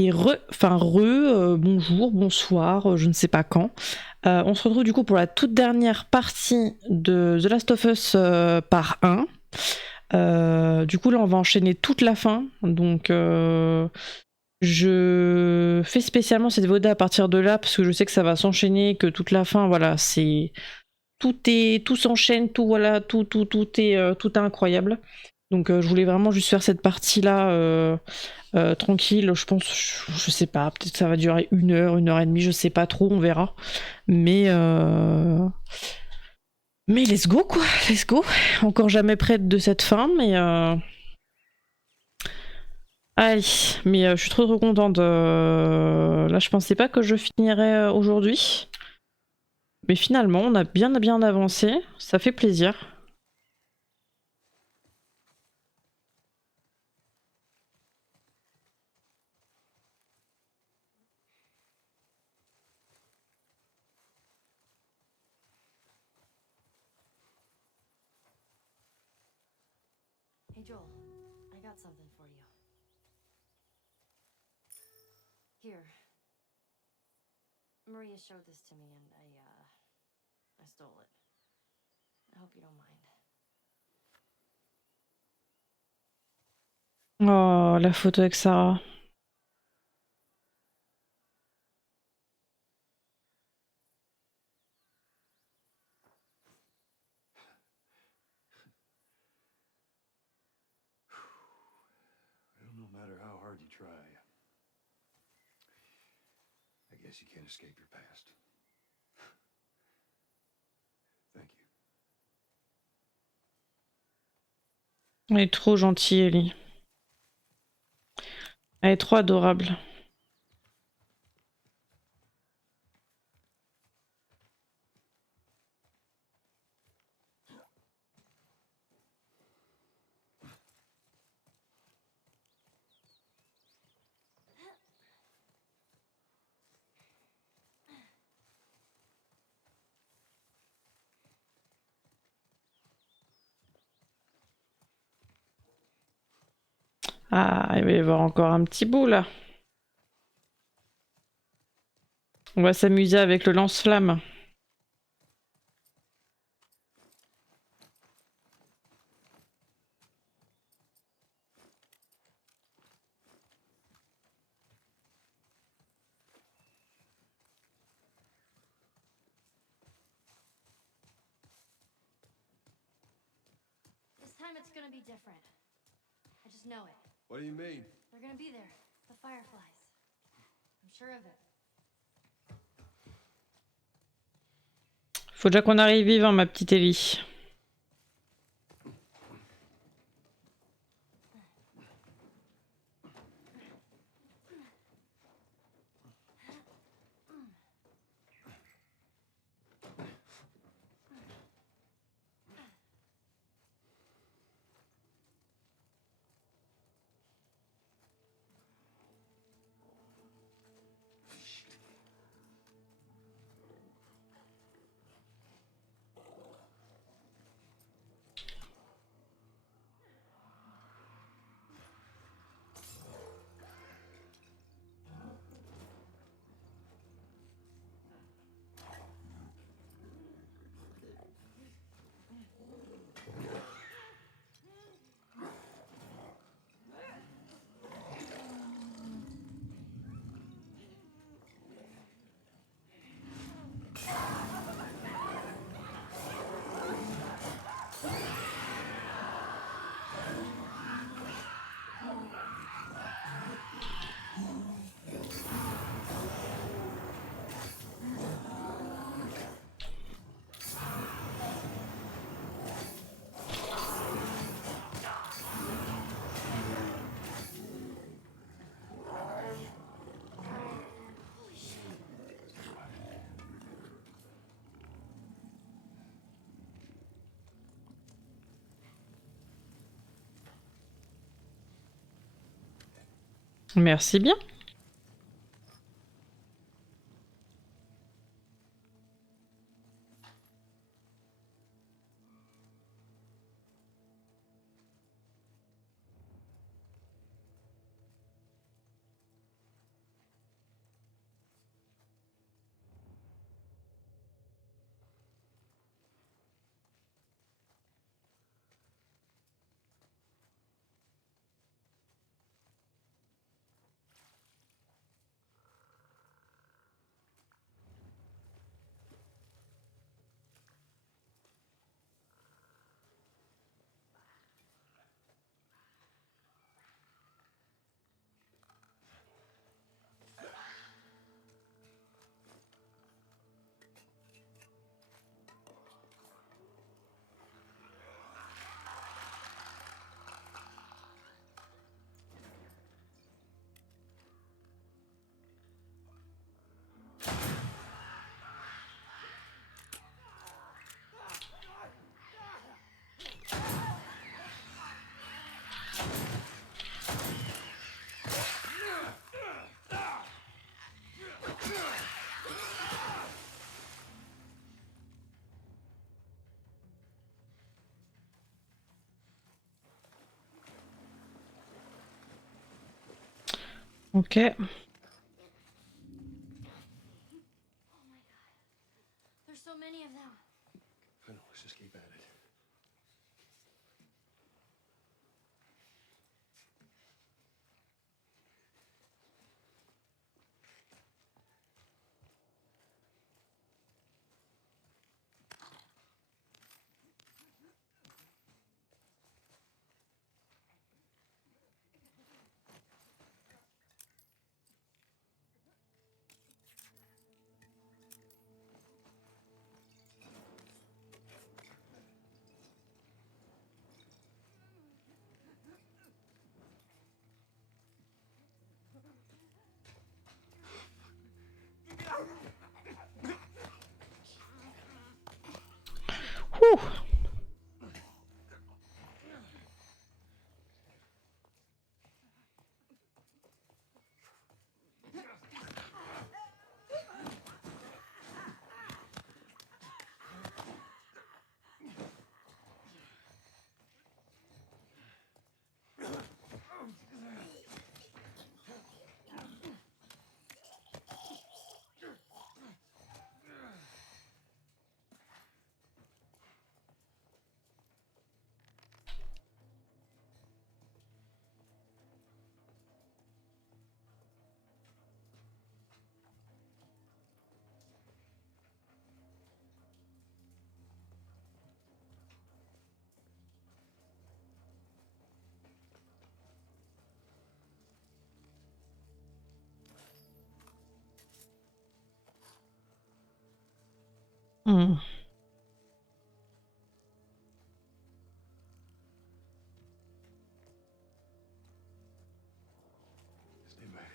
Et bonjour, bonsoir, je ne sais pas quand. On se retrouve du coup pour la toute dernière partie de The Last of Us par 1. Du coup là on va enchaîner toute la fin, donc je fais spécialement cette VOD à partir de là parce que je sais que ça va s'enchaîner, que toute la fin, voilà, c'est tout s'enchaîne, tout voilà, tout est incroyable. Donc je voulais vraiment juste faire cette partie là tranquille. Je pense, je sais pas, peut-être que ça va durer 1 heure et demie, je sais pas trop, on verra. Mais let's go quoi, let's go. Encore jamais prête de cette fin, mais allez, mais je suis trop contente. Là, je pensais pas que je finirais aujourd'hui, mais finalement, on a bien avancé. Ça fait plaisir. Hey Joel, I got something for you. Here. Maria showed this to me and I stole it. I hope you don't mind. Oh, la photo avec Sarah. Well, no matter how hard you try, I guess you can't escape your past. Thank you. Elle est trop gentille, Ellie. Elle est trop adorable. Ah, il va y avoir encore un petit bout là. On va s'amuser avec le lance-flamme. This time it's gonna be different. I just know it. What do you mean? They're gonna be there. The Fireflies. I'm sure of it. Faut déjà qu'on arrive vivant, ma petite Ellie. Merci bien. Ok. Oh my god. There's so many of them. I know, let's just keep at it. Ouh. Hmm. Stay back.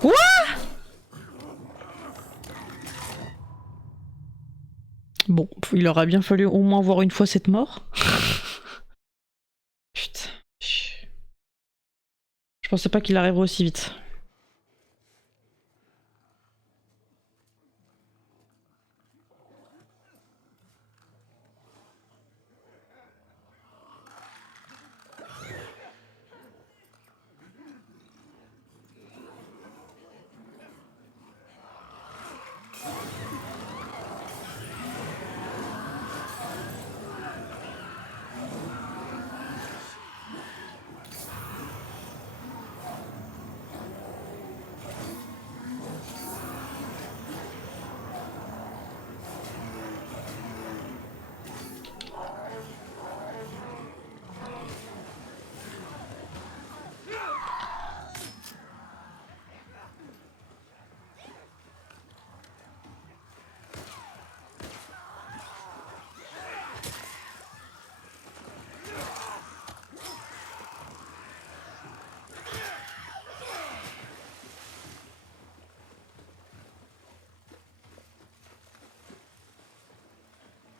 Quoi? Bon, il aura bien fallu au moins voir une fois cette mort. Putain. Je pensais pas qu'il arriverait aussi vite.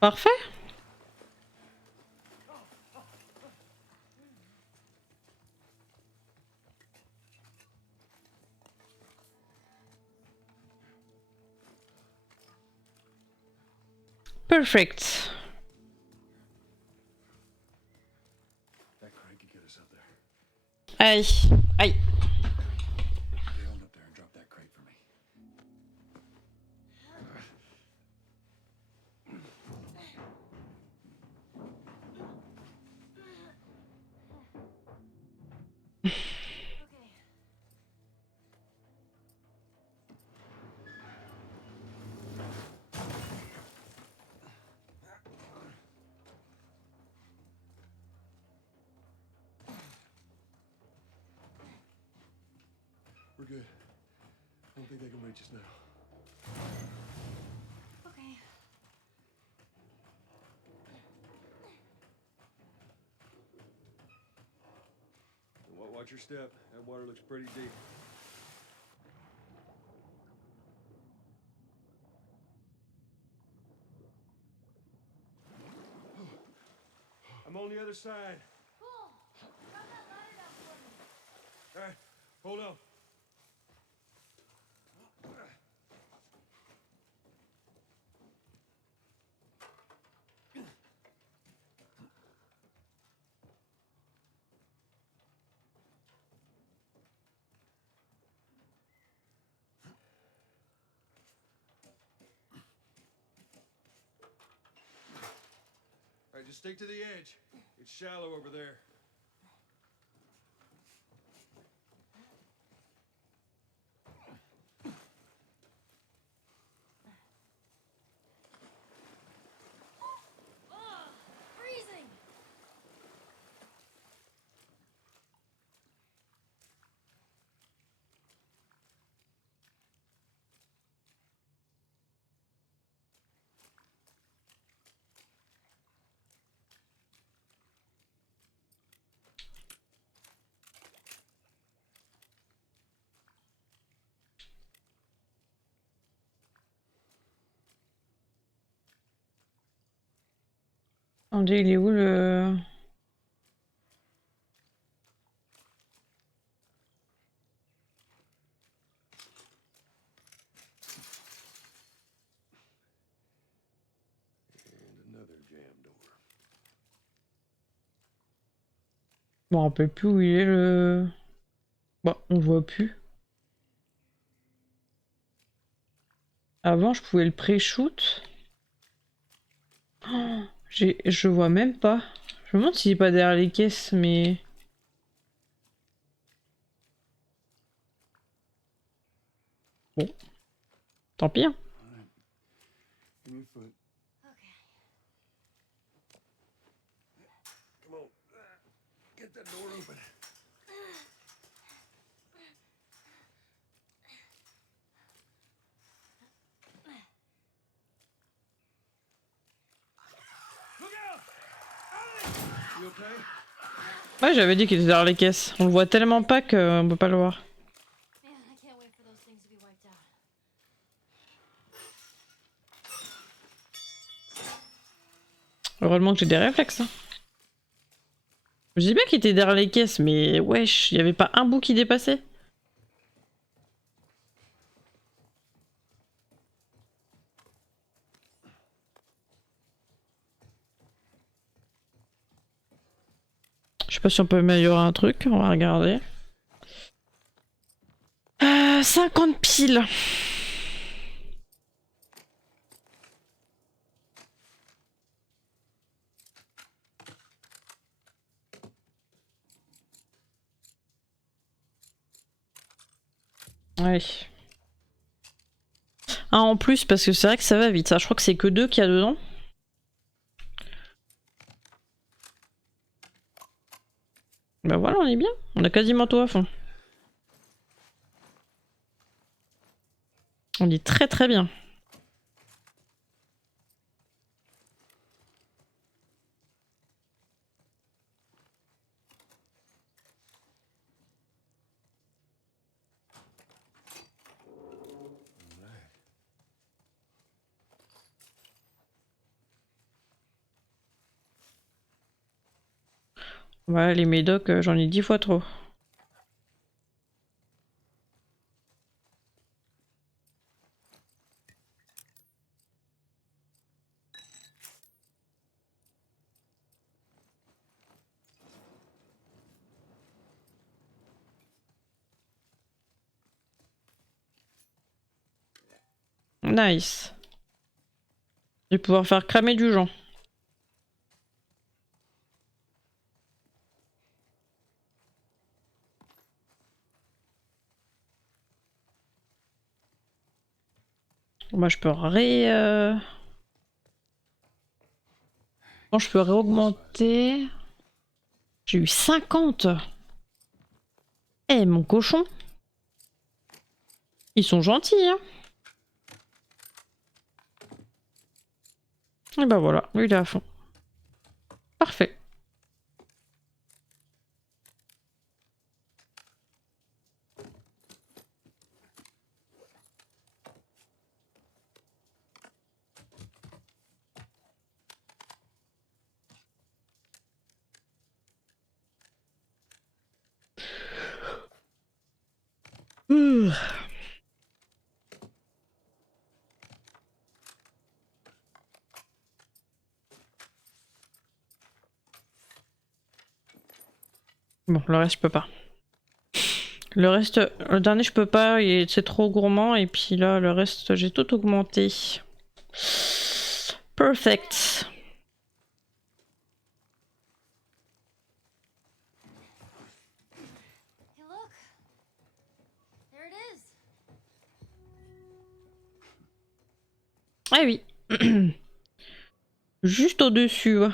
Parfait. Perfect. That crate could get us up there. Aïe. Aïe. Get on up there and drop that crate for me. Okay. We're good. I don't think they can reach us now. Okay. Watch your step. That water looks pretty deep. I'm on the other side. Cool. Drop that ladder down for me. All right, hold on. All right, just stick to the edge. It's shallow over there. Ugh, freezing. Attendez, il est où le... And another jam door. Je me rappelle plus où il est le... Bon, on le voit plus. Avant, je pouvais le pré-shoot. Oh, je vois même pas. Je me demande s'il est pas derrière les caisses, mais... Bon. Tant pis, hein. All right. Give me your foot. Okay. Come on. Get that door open. Look out! You okay? Ouais, j'avais dit qu'il était derrière les caisses. On le voit tellement pas qu'on peut pas le voir. Man, I can't wait for those things to be wiped out. Heureusement que j'ai des réflexes. Hein. Je dis bien qu'il était derrière les caisses, mais wesh, il y avait pas un bout qui dépassait. Je sais pas si on peut améliorer un truc, on va regarder. 50 piles. Ouais. Un en plus parce que c'est vrai que ça va vite. Ça, je crois que c'est que 2 qu'il y a dedans. Bah voilà, on est bien. On a quasiment tout à fond. On est très très bien. Voilà, les médocs, j'en ai 10 fois trop. Nice. Je vais pouvoir faire cramer du gens. Moi, je peux Bon, je peux réaugmenter. J'ai eu 50. Eh, mon cochon. Ils sont gentils, hein. Et bah voilà, lui il est à fond. Parfait. Ouh. Bon, le reste je peux pas. Le reste, le dernier je peux pas, c'est trop gourmand et puis là le reste j'ai tout augmenté. Perfect. Hey, look. There it is. Ah oui. Juste au-dessus. Ouais.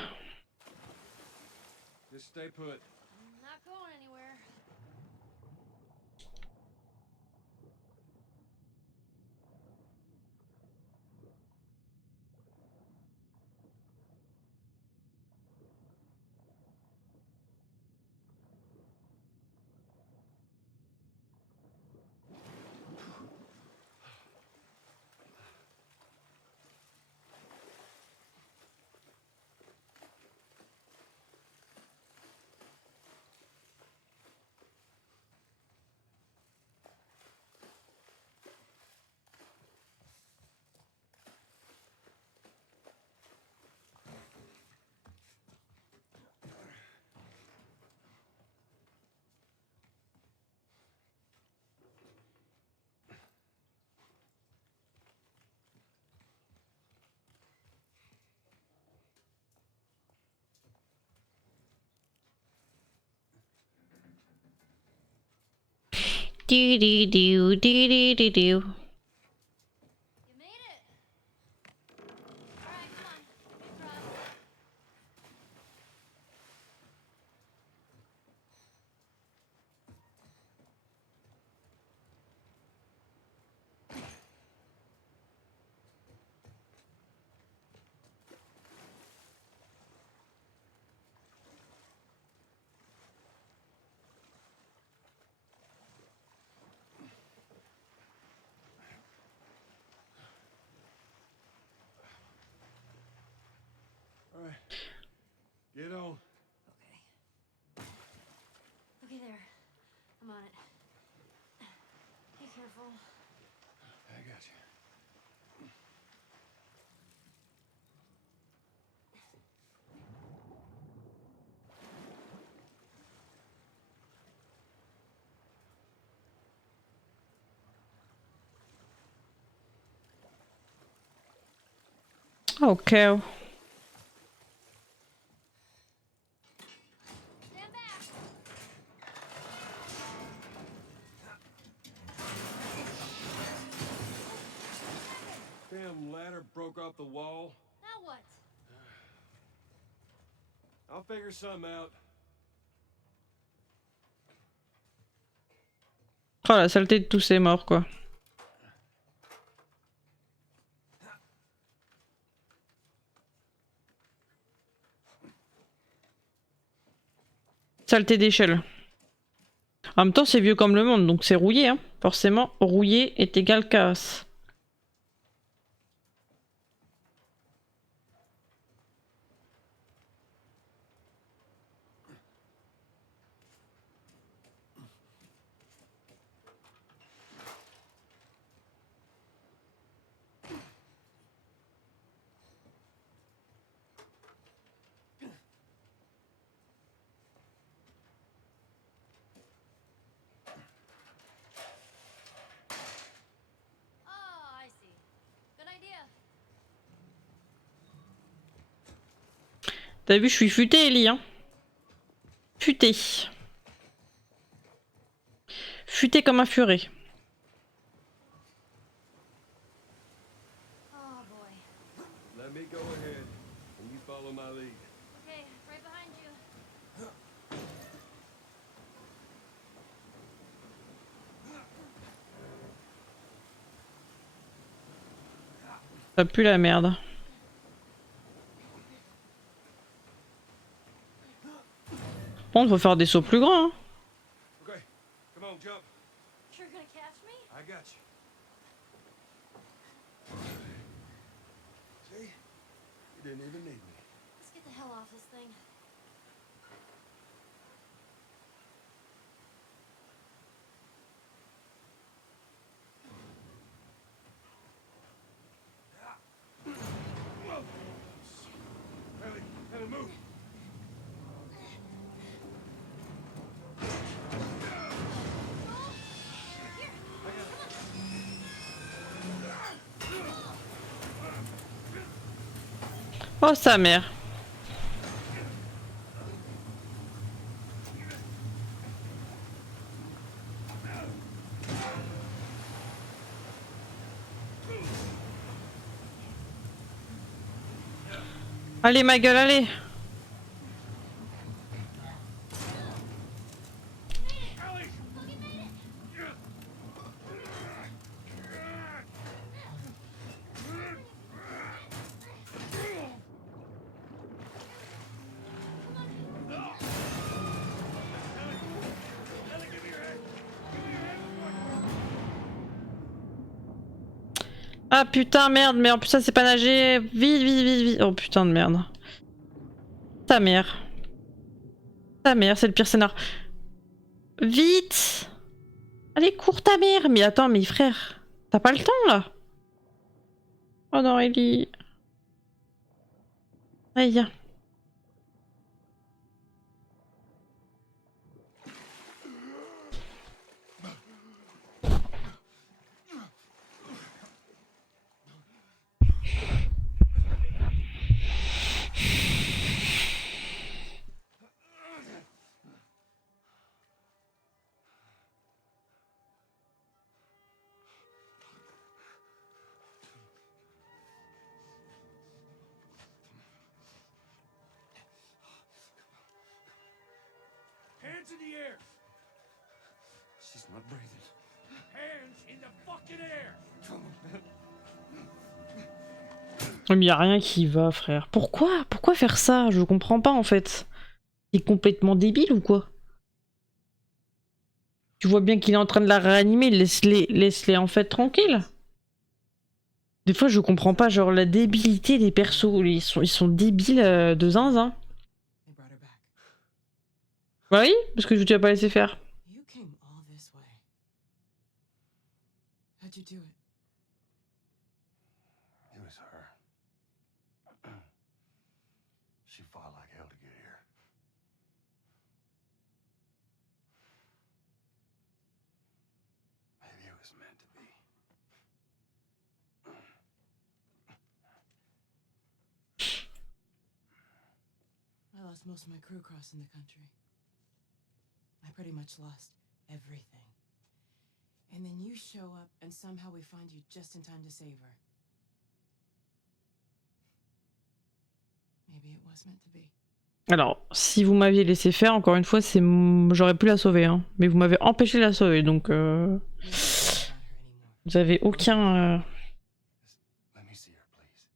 Just stay put. I'm not going anywhere. Do do do do do do do. You made it. All right, come on. Drop. All right. Get on. Okay. Okay, there. I'm on it. Be careful. I got you. Ok. Stand back. Damn ladder broke off the wall. Now what? I'll figure something out. Oh la saleté de tous ces morts quoi. Saleté d'échelle. En même temps c'est vieux comme le monde donc c'est rouillé hein. Forcément rouillé est égal casse. Oh, I see. Good idea. T'as vu je suis futé Ellie hein. Futé. Futé comme un furet. Oh boy. Let me go ahead, and you follow my lead. Okay, right behind you. Ça pue la merde. Bon, on faut faire des sauts plus grands. Hein. Okay, come on, jump. You're gonna catch me? I got you. See? You didn't even need me. Let's get the hell off this thing. Ellie, move. Oh sa mère. Allez ma gueule, allez. Ah putain merde, mais en plus ça c'est pas nager. Vite, vite, vite, vite. Oh putain de merde. Ta mère. Ta mère, c'est le pire scénar. Vite. Allez, cours ta mère. Mais attends, mais frère, t'as pas le temps là. Oh non, Ellie. Aïe. Hands in the air. She's not breathing. Hands in the fucking air. Mais y a rien qui va, frère. Pourquoi faire ça? Je comprends pas en fait. Il est complètement débile ou quoi? Tu vois bien qu'il est en train de la réanimer, laisse-les en fait tranquille. Des fois je comprends pas, genre la débilité des persos, ils sont débiles de zinzin. They brought her back. Bah oui, parce que tu t'as pas laissé faire. You came all this way. How'd you do it? It was her. She fought like hell to get here. Maybe it was meant to be. I lost most of my crew crossing the country. I pretty much lost everything. And then you show up and somehow we find you just in time to save her. Maybe it was meant to be. Alors, si vous m'aviez laissé faire, encore une fois, j'aurais pu la sauver, hein. Mais vous m'avez empêché de la sauver, donc Maybe it's not her anymore. vous avez aucun... Let me see her, please.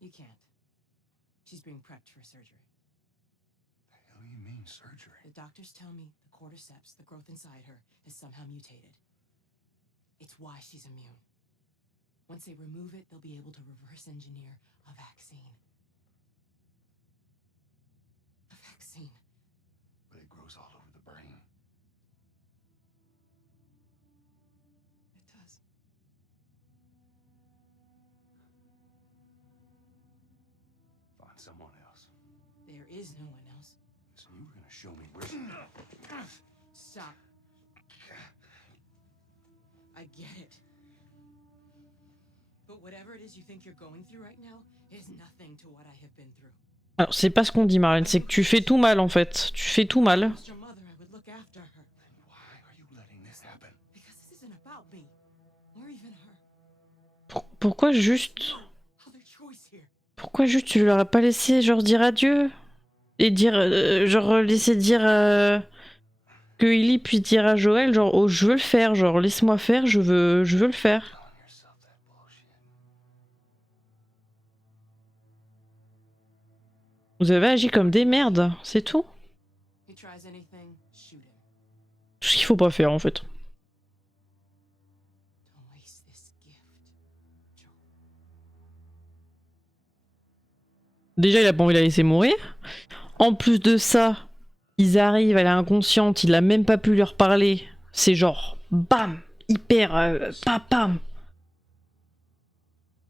You can't. She's being prepped for surgery. The hell you mean surgery? The doctors tell me the cordyceps, the growth inside her, is somehow mutated. It's why she's immune. Once they remove it, they'll be able to reverse engineer a vaccine. A vaccine. But it grows all over the brain. It does. Find someone else. There is no one else. So you were gonna show me where she... Stop. I get it. But whatever it is you think you're going through right now is nothing to what I have been through. Alors, c'est pas ce qu'on dit, Marlène, c'est que tu fais tout mal, en fait. Tu fais tout mal. Lost your mother, I would look after her. Then why are you letting this happen? Because this isn't about me. Or even her. Pourquoi juste... Other choice here. Pourquoi juste tu leur as pas laissé, genre, dire adieu? Et dire... genre, laisser dire... que Ellie puisse dire à Joël, genre, oh, je veux le faire, genre, laisse-moi faire, je veux le faire. Calling yourself that bullshit. Vous avez agi comme des merdes, c'est tout. He tries anything, shoot him. Tout ce qu'il faut pas faire, en fait. Don't waste this gift. Joel. Déjà, il a pas envie de la laisser mourir. En plus de ça, ils arrivent, elle est inconsciente, il a même pas pu leur parler. C'est genre, bam, hyper, pam.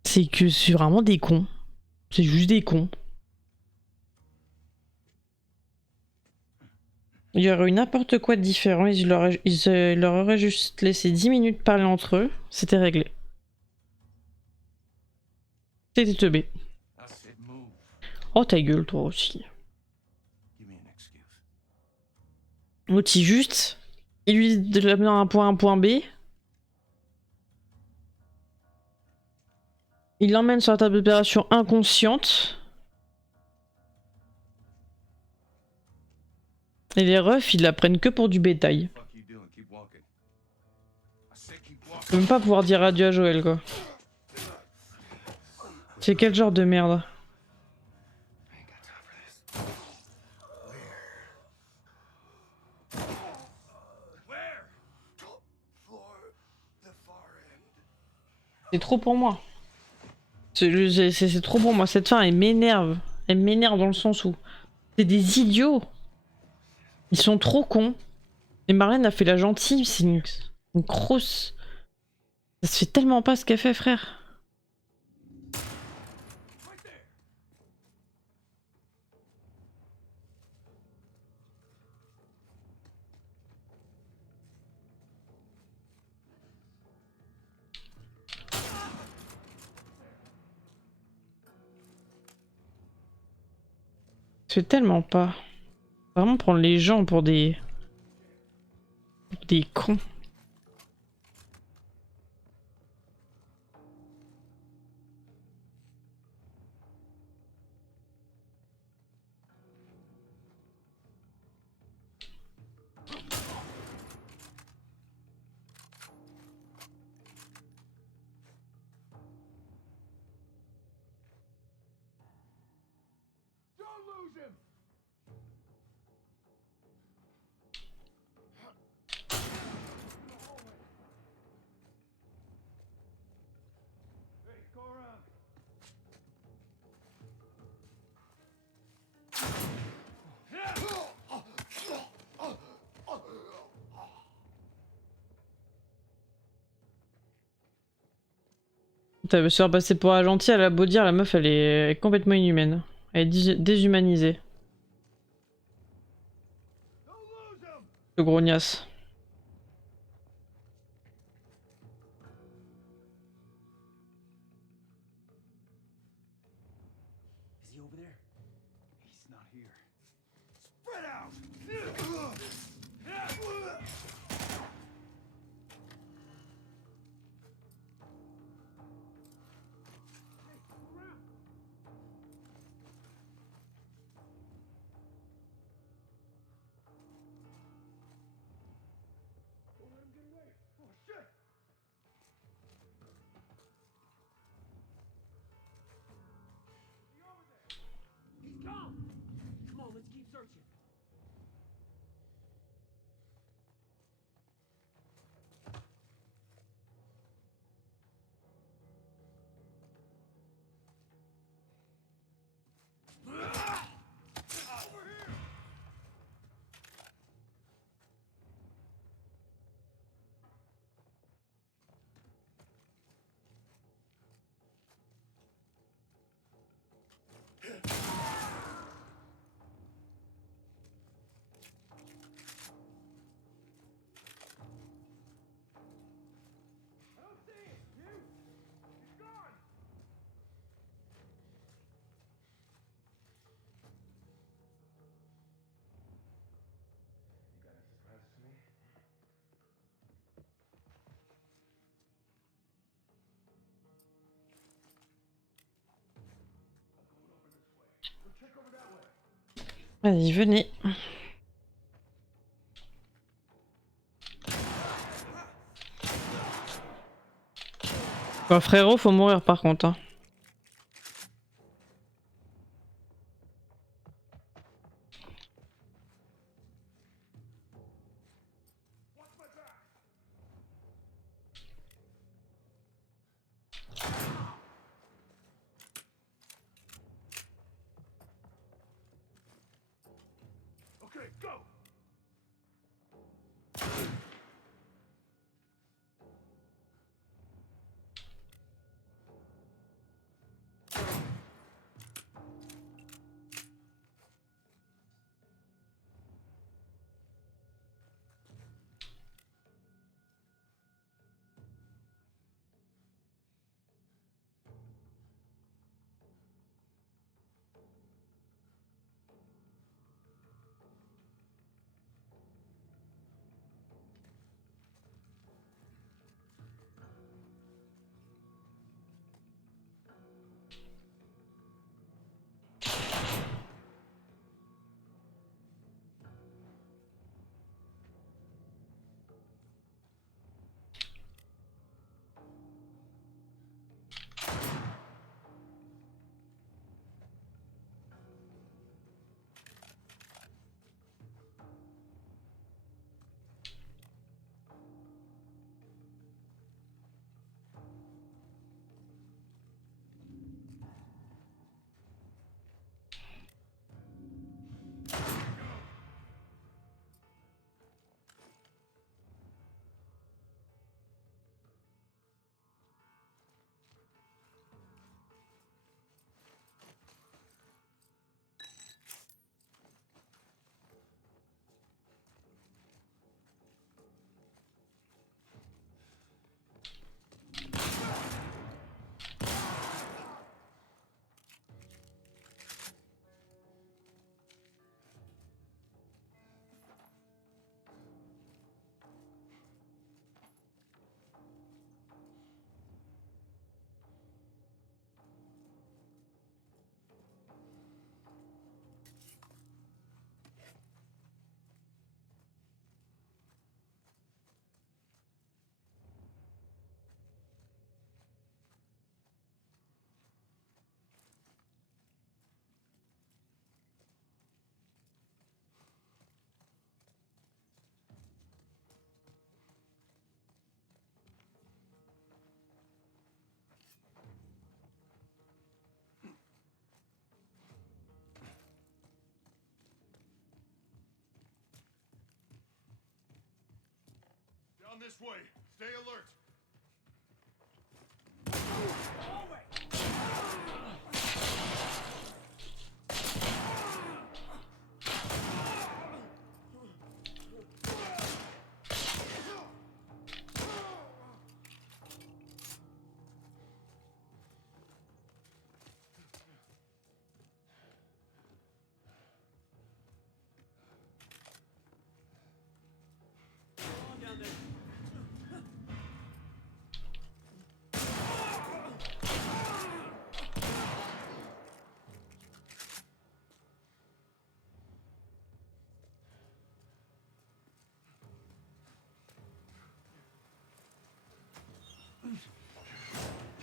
C'est que c'est vraiment des cons. C'est juste des cons. Il y aurait eu n'importe quoi de différent, ils leur auraient juste laissé 10 minutes parler entre eux, c'était réglé. C'était teubé. I said move. Oh ta gueule toi aussi. Give me an excuse. L'autre il juste, il lui dit de l'amener à un point A, un point B. Il l'emmène sur la table d'opération inconsciente. Et les refs, ils la prennent que pour du bétail. Fuck you doing? Keep walking. I said keep Je walking. peux même pas pouvoir dire adieu à Joël quoi. C'est quel genre de merde? I ain't got time for this. Where? Top floor, the far end. C'est trop pour moi. C'est trop pour moi. Cette fin, elle m'énerve. Elle m'énerve dans le sens où c'est des idiots. Ils sont trop cons. Et Marlène a fait la gentille. C'est une grosse. Ça se fait tellement pas ce qu'elle fait, frère. Right there. Ça se fait tellement pas. Vraiment prendre les gens pour des cons. Don't lose him. Hey, go around. T'avais se faire passer pour un gentil, elle a beau dire, la meuf elle est complètement inhumaine. Elle est déshumanisée. Don't lose him. Le grognasse. Is he over there? He's not here. Spread out. He's gone. Come on, let's keep searching. Over here. I don't see it. You? He's gone. You got any surprises for me? Vas-y, venez. Bah, frérot, faut mourir par contre. Hein. Okay, go! Down this way. Stay alert.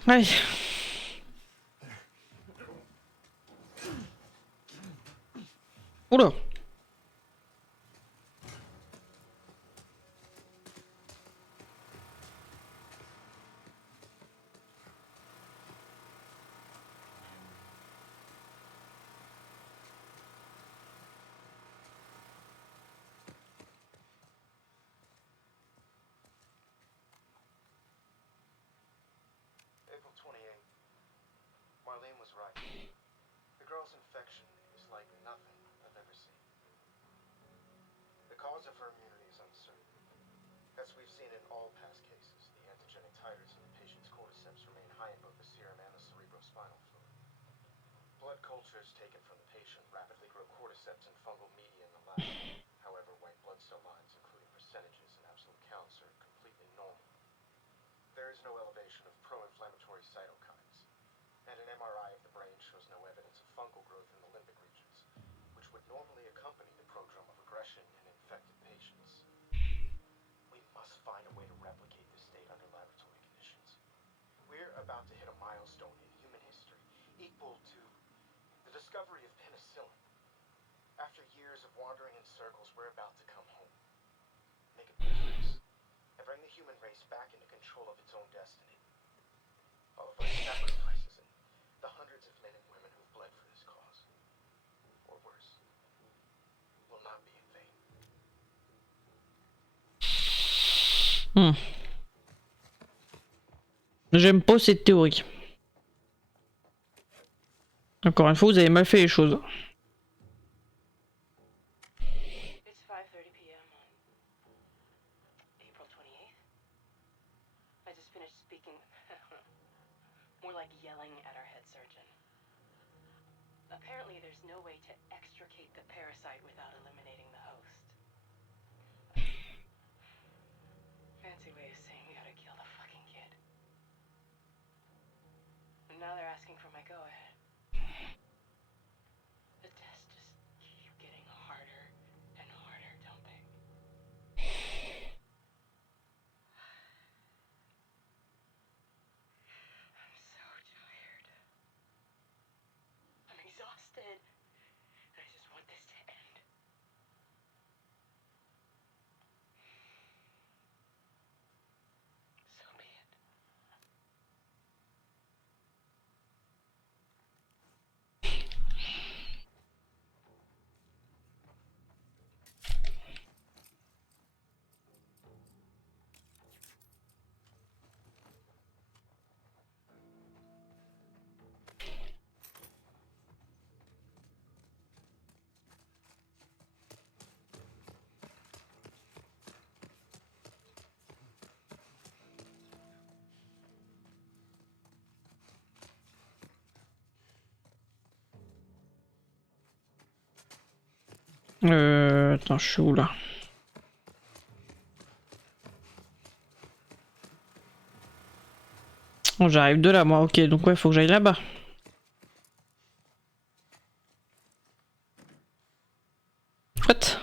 Aïe. Oula. April 28th. Marlene was right. The girl's infection is like nothing I've ever seen. The cause of her immunity is uncertain. As we've seen in all past cases, the antigenic titers in the patient's cordyceps remain high in both the serum and the cerebrospinal fluid. Blood cultures taken from the patient rapidly grow cordyceps and fungal media in the lab. However, white blood cell lines, including percentages and absolute counts, are completely normal. There is no elevation of pro-inflammatory cytokines, and an MRI of the brain shows no evidence of fungal growth in the limbic regions, which would normally accompany the prodrome of aggression in infected patients. We must find a way to replicate this state under laboratory conditions. We're sequel to the discovery of penicillin. After years of wandering in circles, we're about to come home. Make a difference. And bring the human race back into control of its own destiny. All of our sacrifices and the hundreds of men and women who've bled for this cause, or worse, will not be in vain. J'aime pas cette théorie. Encore une fois, vous avez mal fait les choses. It's 5:30 p.m. on April 28th. I just finished speaking, more like yelling at our head surgeon. Apparently there's no way to extricate the parasite without eliminating the host. Fancy way of saying we gotta kill the fucking kid. And now they're asking for my go-ahead. The tests just keep getting harder and harder, don't they? I'm so tired. I'm exhausted. And I just want this to end. So be it. Attends, je suis où là? Oh, j'arrive de là, moi. Ok, donc ouais, faut que j'aille là-bas. What?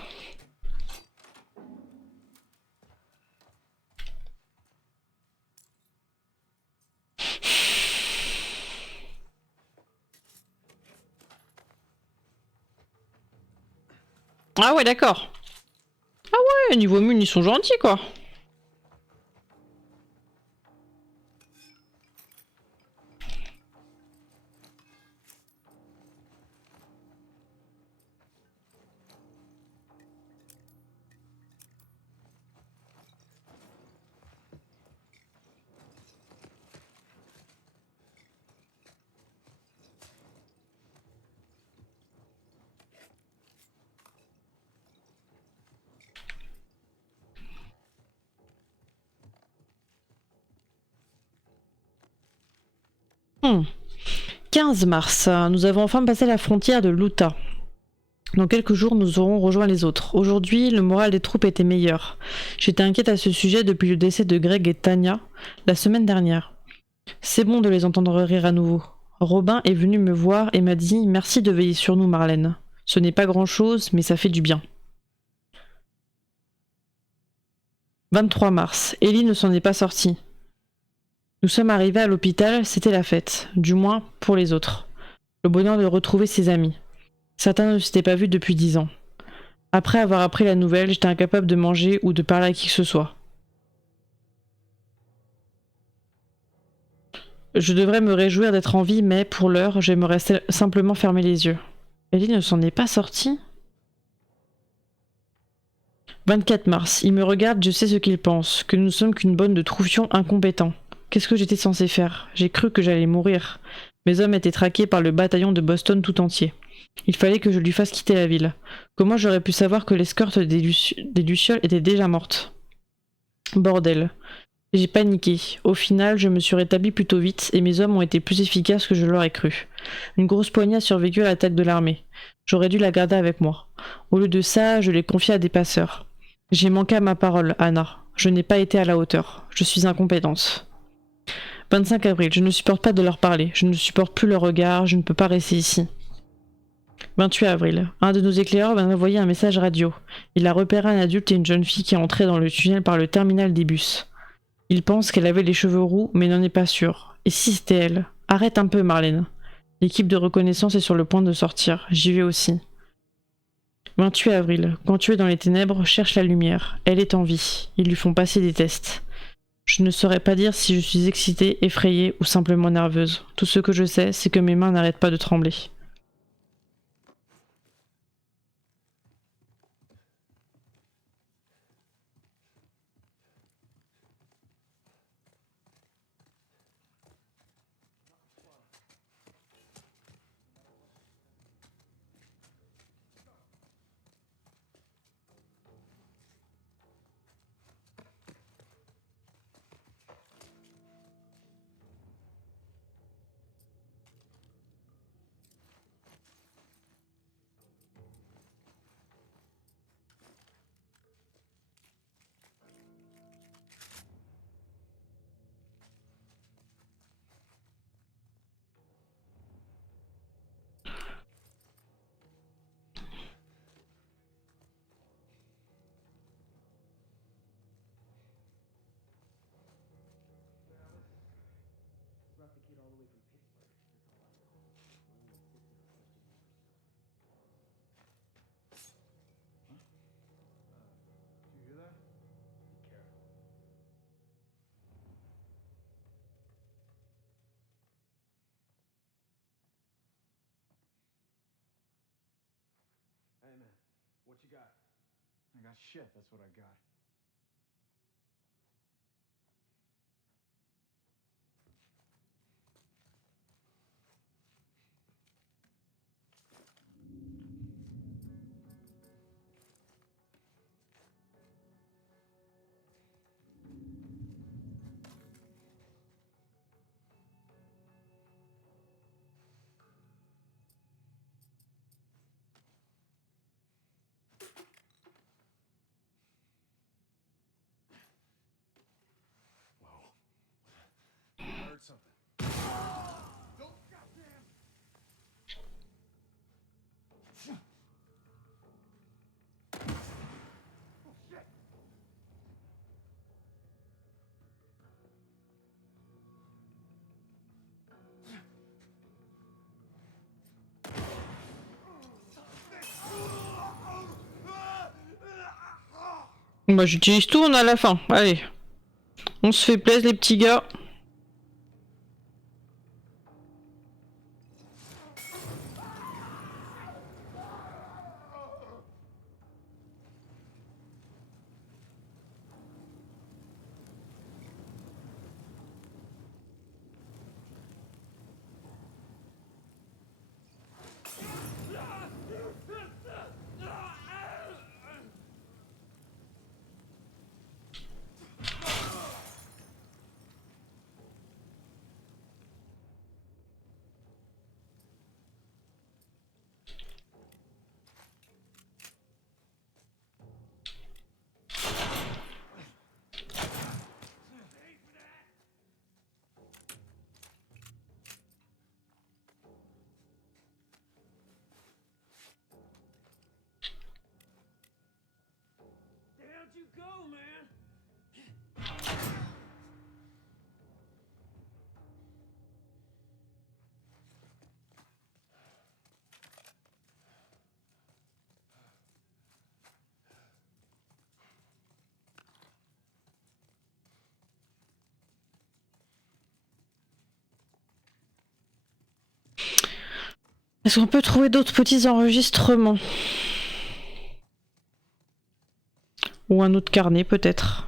Ah ouais, d'accord. Ah ouais, niveau mun, ils sont gentils, quoi. Hmm. 15 mars, nous avons enfin passé la frontière de l'Utah. Dans quelques jours, nous aurons rejoint les autres. Aujourd'hui, le moral des troupes était meilleur. J'étais inquiète à ce sujet depuis le décès de Greg et Tanya la semaine dernière. C'est bon de les entendre rire à nouveau. Robin est venu me voir et m'a dit « Merci de veiller sur nous, Marlène. Ce n'est pas grand-chose, mais ça fait du bien. » 23 mars, Ellie ne s'en est pas sortie. Nous sommes arrivés à l'hôpital, c'était la fête, du moins pour les autres. Le bonheur de retrouver ses amis. Certains ne s'étaient pas vus depuis 10 ans. Après avoir appris la nouvelle, j'étais incapable de manger ou de parler à qui que ce soit. Je devrais me réjouir d'être en vie, mais pour l'heure, j'aimerais simplement fermer les yeux. Ellie ne s'en est pas sortie ? 24 mars, il me regarde, je sais ce qu'il pense, que nous ne sommes qu'une bande de troufions incompétents. Qu'est-ce que j'étais censé faire? J'ai cru que j'allais mourir. Mes hommes étaient traqués par le bataillon de Boston tout entier. Il fallait que je lui fasse quitter la ville. Comment j'aurais pu savoir que l'escorte des Lucioles était déjà morte? Bordel. J'ai paniqué. Au final, je me suis rétabli plutôt vite et mes hommes ont été plus efficaces que je l'aurais cru. Une grosse poignée a survécu à l'attaque de l'armée. J'aurais dû la garder avec moi. Au lieu de ça, je l'ai confiée à des passeurs. J'ai manqué à ma parole, Anna. Je n'ai pas été à la hauteur. Je suis incompétente. 25 avril, je ne supporte pas de leur parler. Je ne supporte plus leur regard. Je ne peux pas rester ici. 28 avril, un de nos éclaireurs m'a envoyé un message radio. Il a repéré un adulte et une jeune fille qui entraient dans le tunnel par le terminal des bus. Il pense qu'elle avait les cheveux roux, mais n'en est pas sûr. Et si c'était elle? Arrête un peu, Marlène. L'équipe de reconnaissance est sur le point de sortir. J'y vais aussi. 28 avril. Quand tu es dans les ténèbres, cherche la lumière. Elle est en vie. Ils lui font passer des tests. Je ne saurais pas dire si je suis excitée, effrayée ou simplement nerveuse. Tout ce que je sais, c'est que mes mains n'arrêtent pas de trembler. Do you hear that? Be careful. Hey man, what you got? I got shit, that's what I got. Whoa. I heard something. Don't goddamn! Oh shit! Bah j'utilise tout, on a la fin. Allez. On se fait plaisir les petits gars. How'd you go, man? Est-ce qu'on peut trouver d'autres petits enregistrements? Ou un autre carnet peut-être.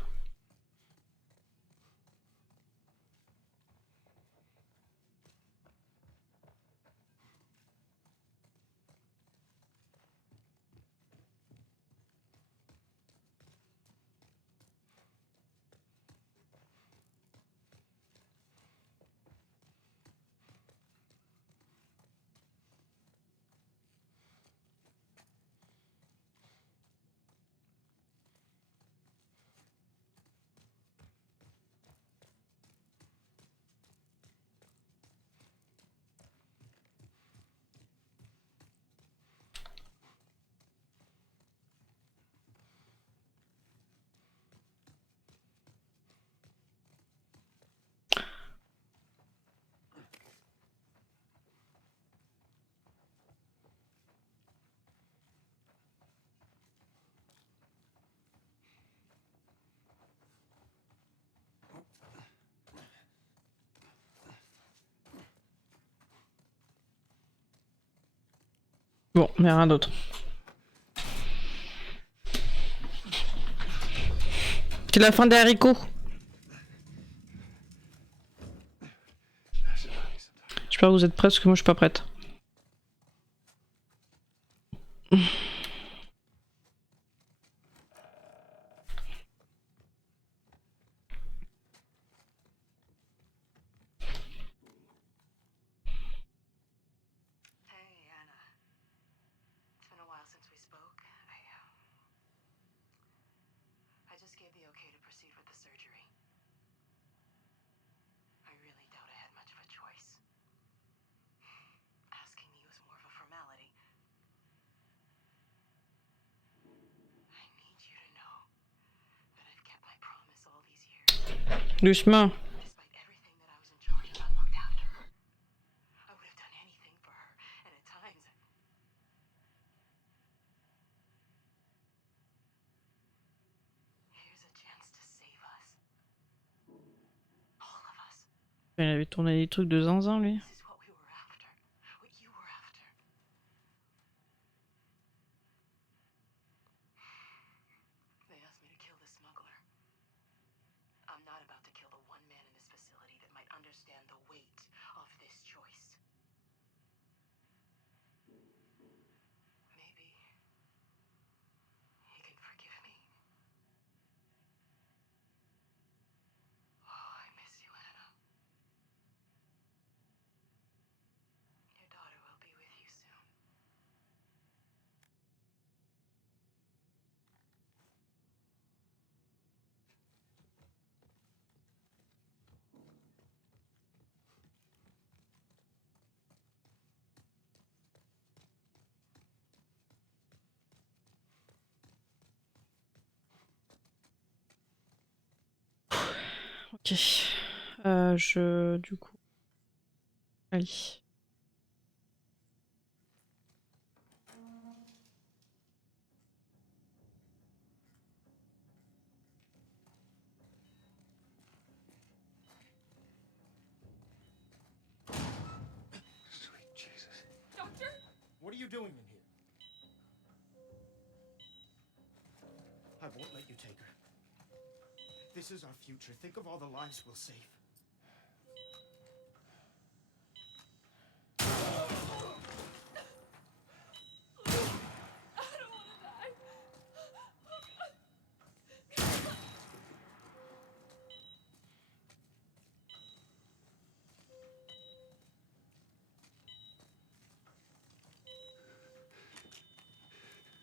Bon, mais rien d'autre. C'est la fin des haricots. J'espère que vous êtes prêts parce que moi je suis pas prête. Hey, Anna. It's been a while since we spoke. I just gave the okay to proceed with the surgery. I really doubt I had much of a choice. Asking me was more of a formality. I need you to know that I've kept my promise all these years. Doucement. Despite everything that I was in charge of, I looked after her. I would have done anything for her, and at times here's a chance to save us. All of us. Il avait tourné des trucs de zinzin lui. This is what we were after. What you were after. They asked me to kill the smuggler. I'm not about to kill the one man in this facility that might understand the weight of this choice. Maybe he can forgive me. Oh, I miss you, Anna. Your daughter will be with you soon. Ok. Du coup. Allez. Sweet Jesus. Doctor? What are you doing in here? I won't let you take her. This is our future. Think of all the lives we'll save. I don't want to die.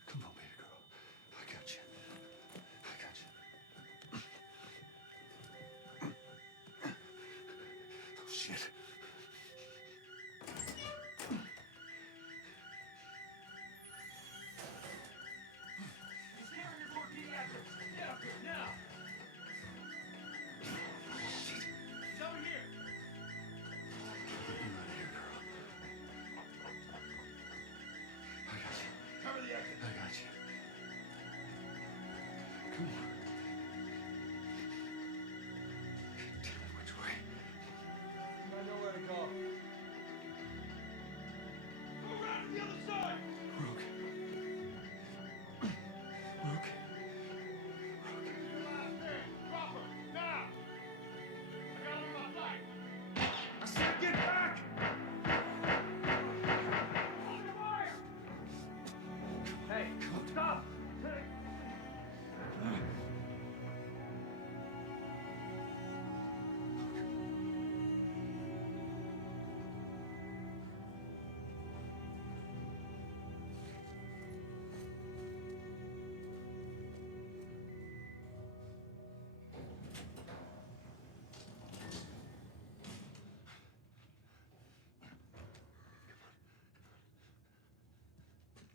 Come on, baby girl. I got you. I got you. Oh, shit. He's here in your pediatrics. Get up here now. He's over here. Get him out of here, girl. I got you. Cover the exit. I got you. Come on. Tell me which way. I know where to go. Go around to the other side. Rook. Rook. Rook. Last thing. Drop her. Now. I got him in my sight. I said get back. Hold your fire. Hey, stop. Hey.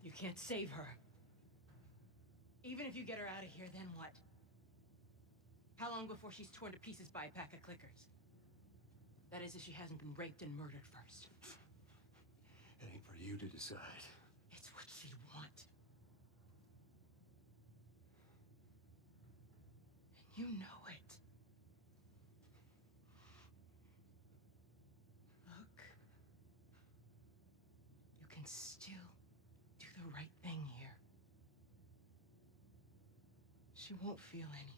You can't save her. Even if you get her out of here, then what? How long before she's torn to pieces by a pack of clickers? That is, if she hasn't been raped and murdered first. It ain't for you to decide. It's what she'd want. And you know it. Look. You can still the right thing here. She won't feel anything.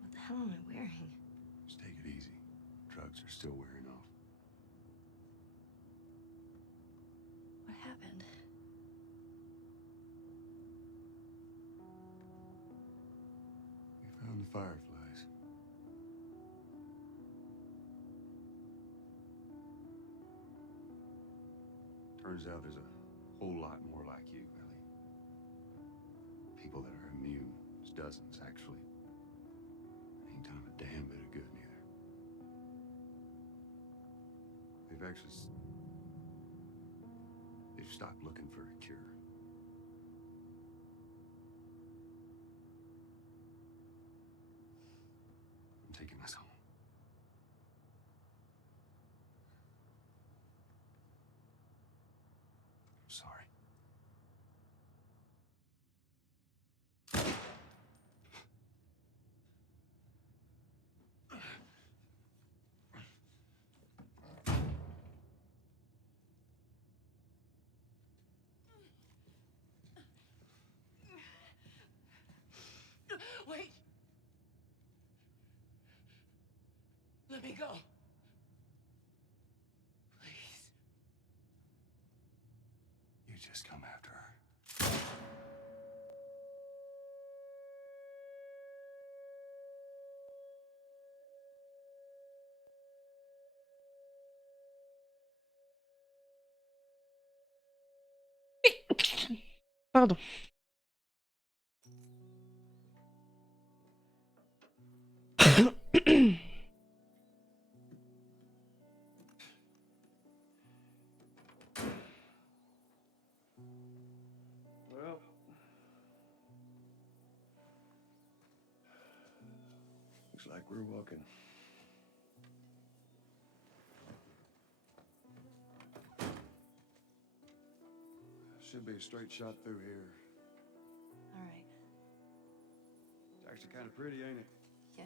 What the hell am I wearing? Just take it easy. Drugs are still wearing off. What happened? We found the fireflies. Turns out there's a whole lot more like you, Ellie. People that are immune. There's dozens, actually. Ain't done 'em a damn bit of good, neither. They've actually... They've stopped looking for a cure. I'm taking us home. I'm sorry. Wait! Let me go. Please. You just come after her. Pardon. Well, looks like we're walking. Should be a straight shot through here. All right. It's actually kind of pretty, ain't it? Yeah.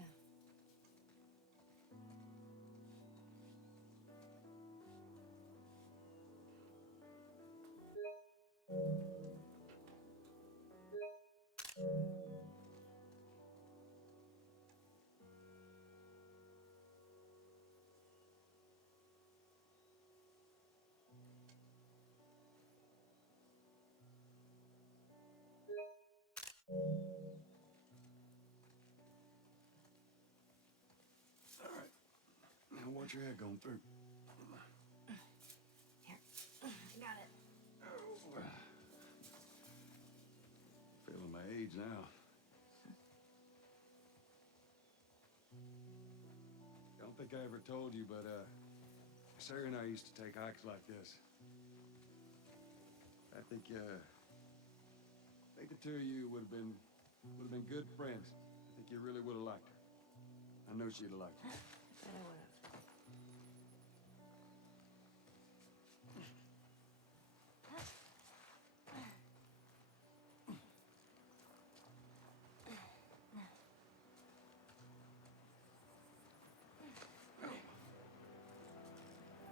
All right. Now watch your head going through. Here. I got it. Oh, feeling my age now. I don't think I ever told you, but Sarah and I used to take hikes like this. I think the two of you would have been good friends. I think you really would have liked her. I know she'd have liked you. I bet I would have.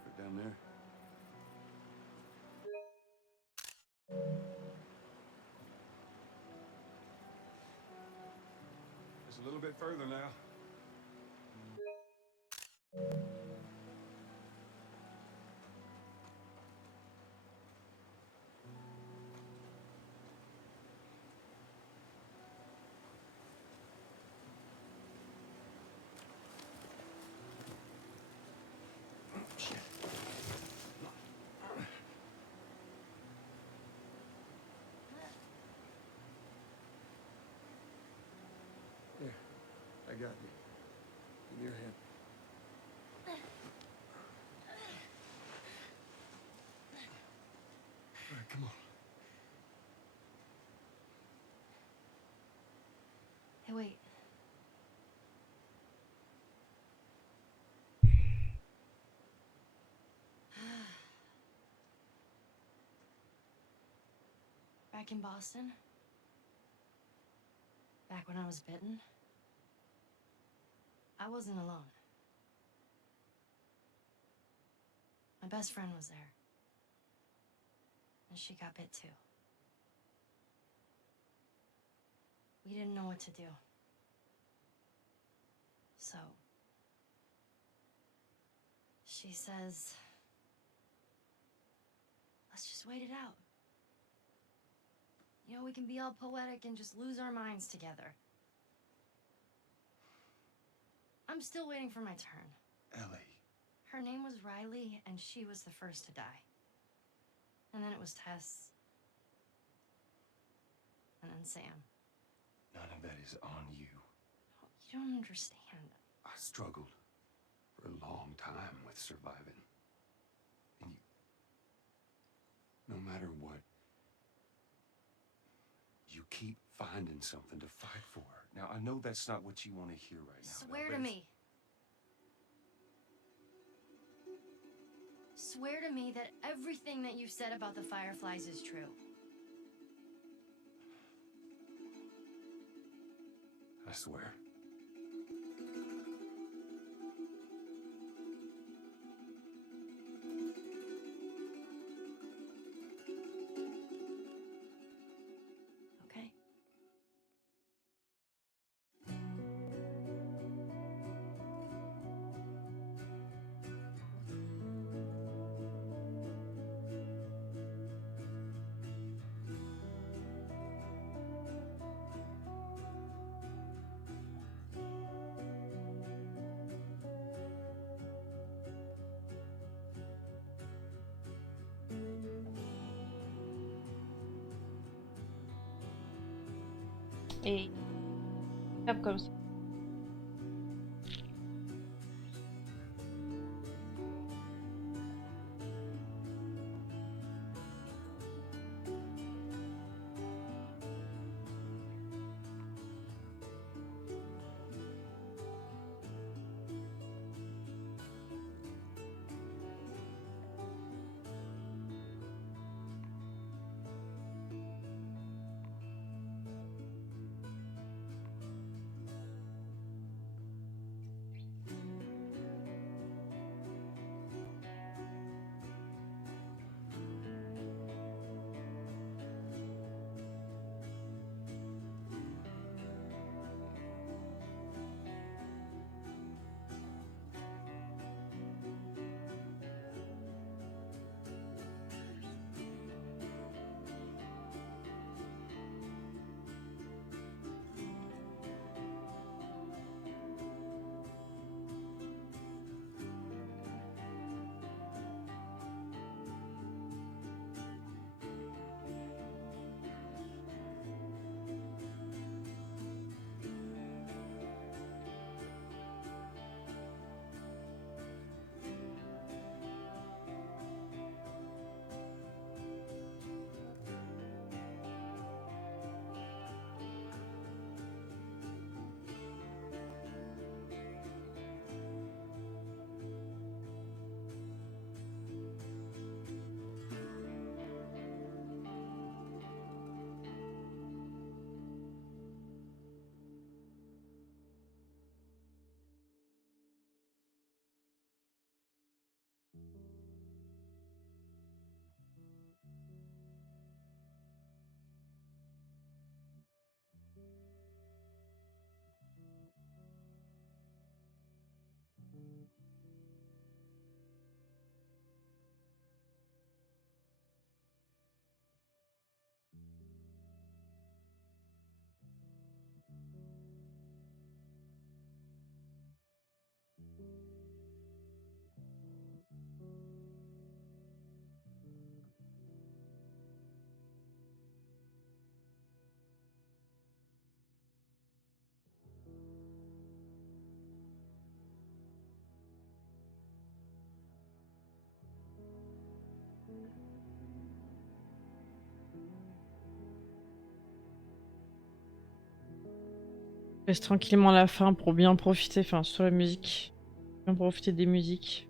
Put down there. Just a little bit further now. Here, I got you. In your hand. Back in Boston, back when I was bitten, I wasn't alone. My best friend was there. And she got bit too. We didn't know what to do. So, she says, let's just wait it out. You know, we can be all poetic and just lose our minds together. I'm still waiting for my turn. Ellie. Her name was Riley, and she was the first to die. And then it was Tess. And then Sam. None of that is on you. You don't understand. I struggled for a long time with surviving. And no matter what, you keep finding something to fight for. Now, I know that's not what you want to hear right now. Swear to me. Swear to me that everything that you've said about the Fireflies is true. I swear. Okay? Et tape comme ça. Je laisse tranquillement la fin pour bien profiter, enfin sur la musique, bien profiter des musiques.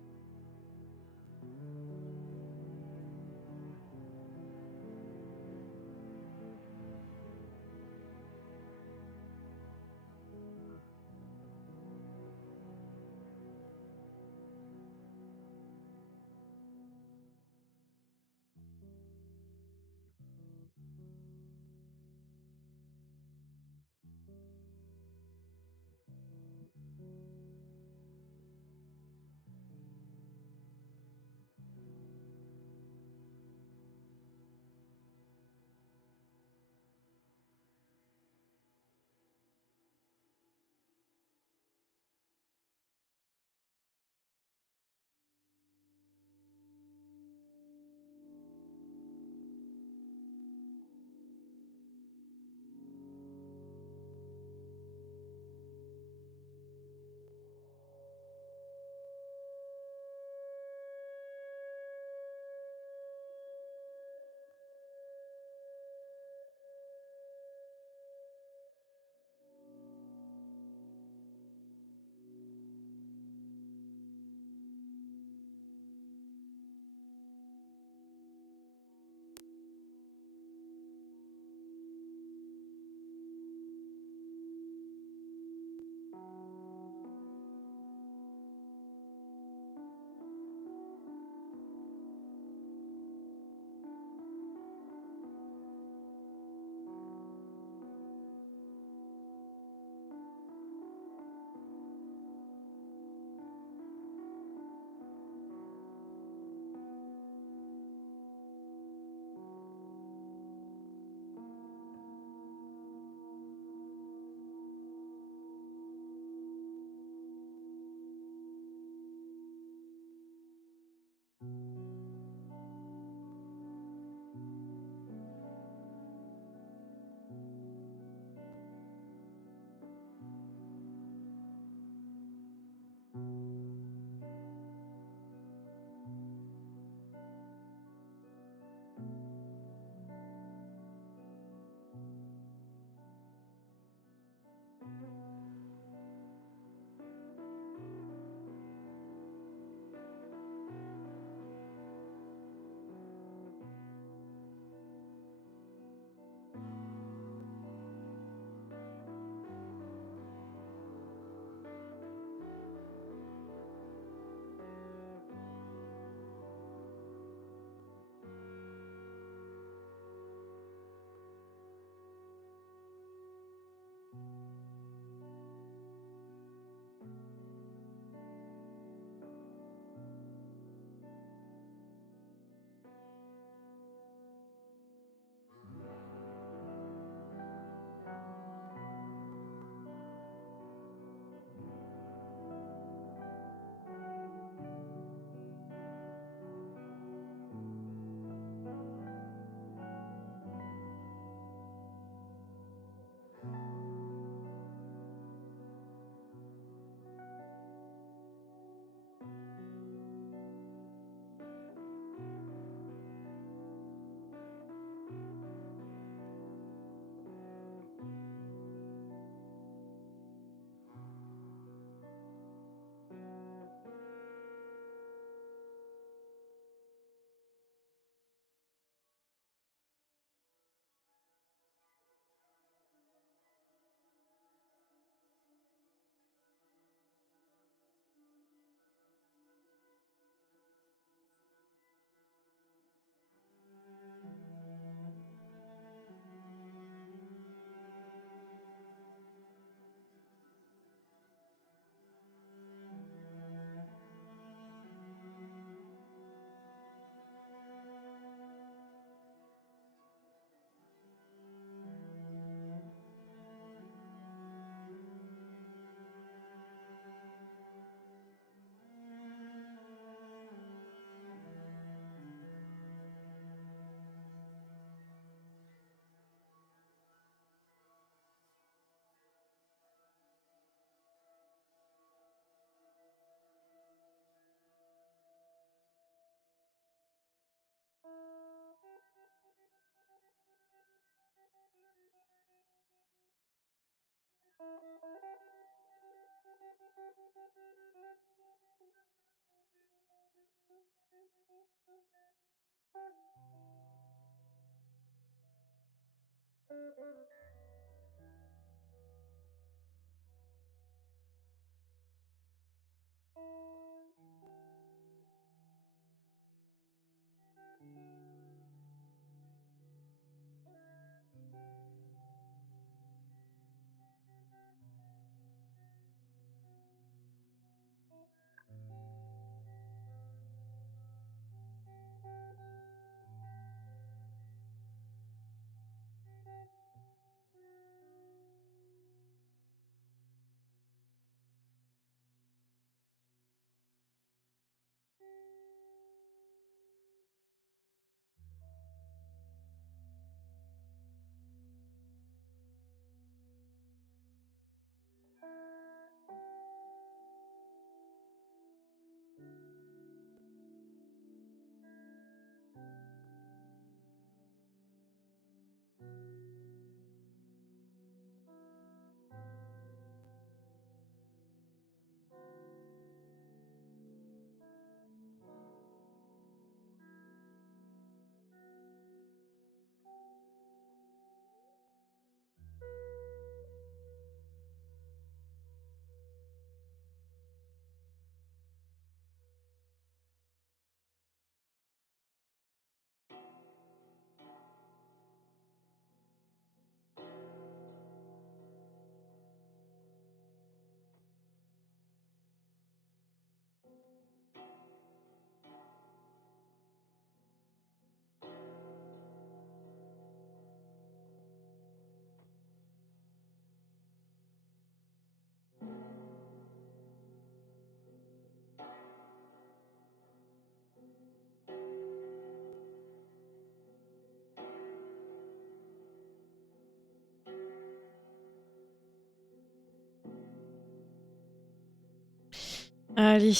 Allez,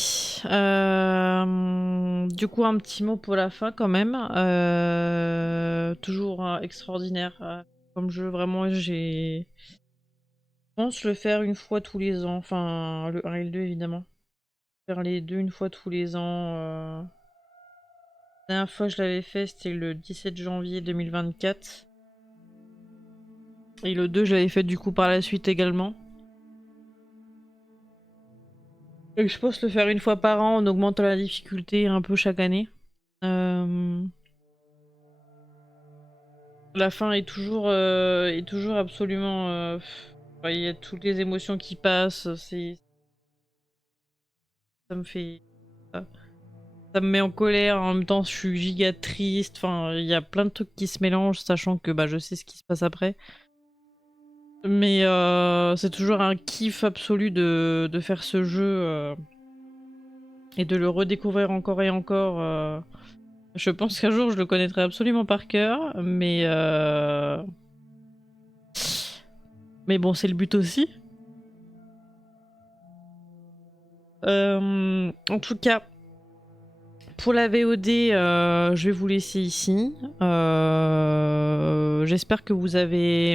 du coup un petit mot pour la fin quand même. Toujours extraordinaire comme jeu, vraiment j'ai... Je pense le faire une fois tous les ans, enfin le 1 et le 2 évidemment. Faire les deux une fois tous les ans. La dernière fois que je l'avais fait c'était le 17 janvier 2024. Et le 2 je l'avais fait du coup par la suite également. Et je pense le faire une fois par an en augmentant la difficulté un peu chaque année. La fin est toujours absolument... il y a toutes les émotions qui passent, ça me fait... Ça me met en colère, en même temps je suis giga triste, enfin il y a plein de trucs qui se mélangent, sachant que bah, je sais ce qui se passe après. Mais c'est toujours un kiff absolu de faire ce jeu et de le redécouvrir encore et encore. Je pense qu'un jour je le connaîtrai absolument par cœur, mais bon, c'est le but aussi. En tout cas, pour la VOD, je vais vous laisser ici. J'espère que vous avez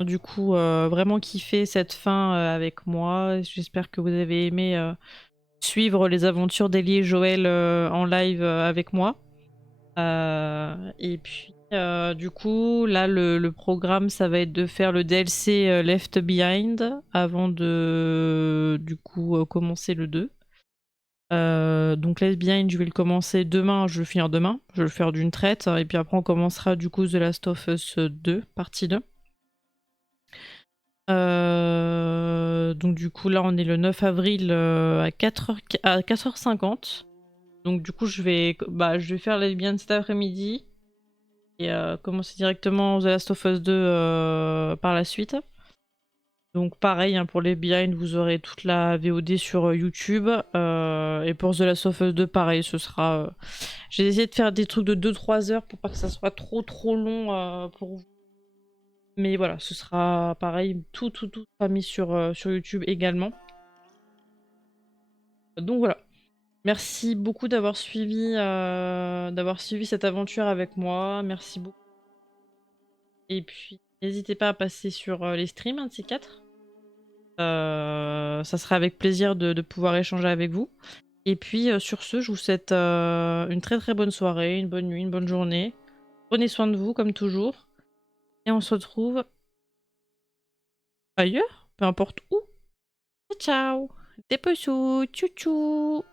du coup vraiment kiffé cette fin avec moi. J'espère que vous avez aimé suivre les aventures d'Ellie et Joël en live avec moi. Et puis du coup, là le programme, ça va être de faire le DLC Left Behind avant de du coup commencer le 2. Donc Left Behind, je vais le commencer demain, je vais le finir demain, je vais le faire d'une traite, et puis après on commencera du coup The Last of Us 2, partie 2. Donc du coup là on est le 9 avril à 4h50. Donc du coup je vais faire Left Behind cet après-midi et commencer directement The Last of Us 2 par la suite. Donc pareil, hein, pour les behind, vous aurez toute la VOD sur YouTube. Et pour The Last of Us 2, pareil, ce sera... J'ai essayé de faire des trucs de 2-3 heures pour pas que ça soit trop long pour vous. Mais voilà, ce sera pareil, tout sera mis sur YouTube également. Donc voilà. Merci beaucoup d'avoir suivi cette aventure avec moi. Merci beaucoup. Et puis, n'hésitez pas à passer sur les streams, un de ces quatre. Ça serait avec plaisir de pouvoir échanger avec vous. Et puis sur ce, je vous souhaite une très très bonne soirée, une bonne nuit, une bonne journée. Prenez soin de vous comme toujours. Et on se retrouve ailleurs, peu importe où. Ciao ciao. Des petits tchou tchou.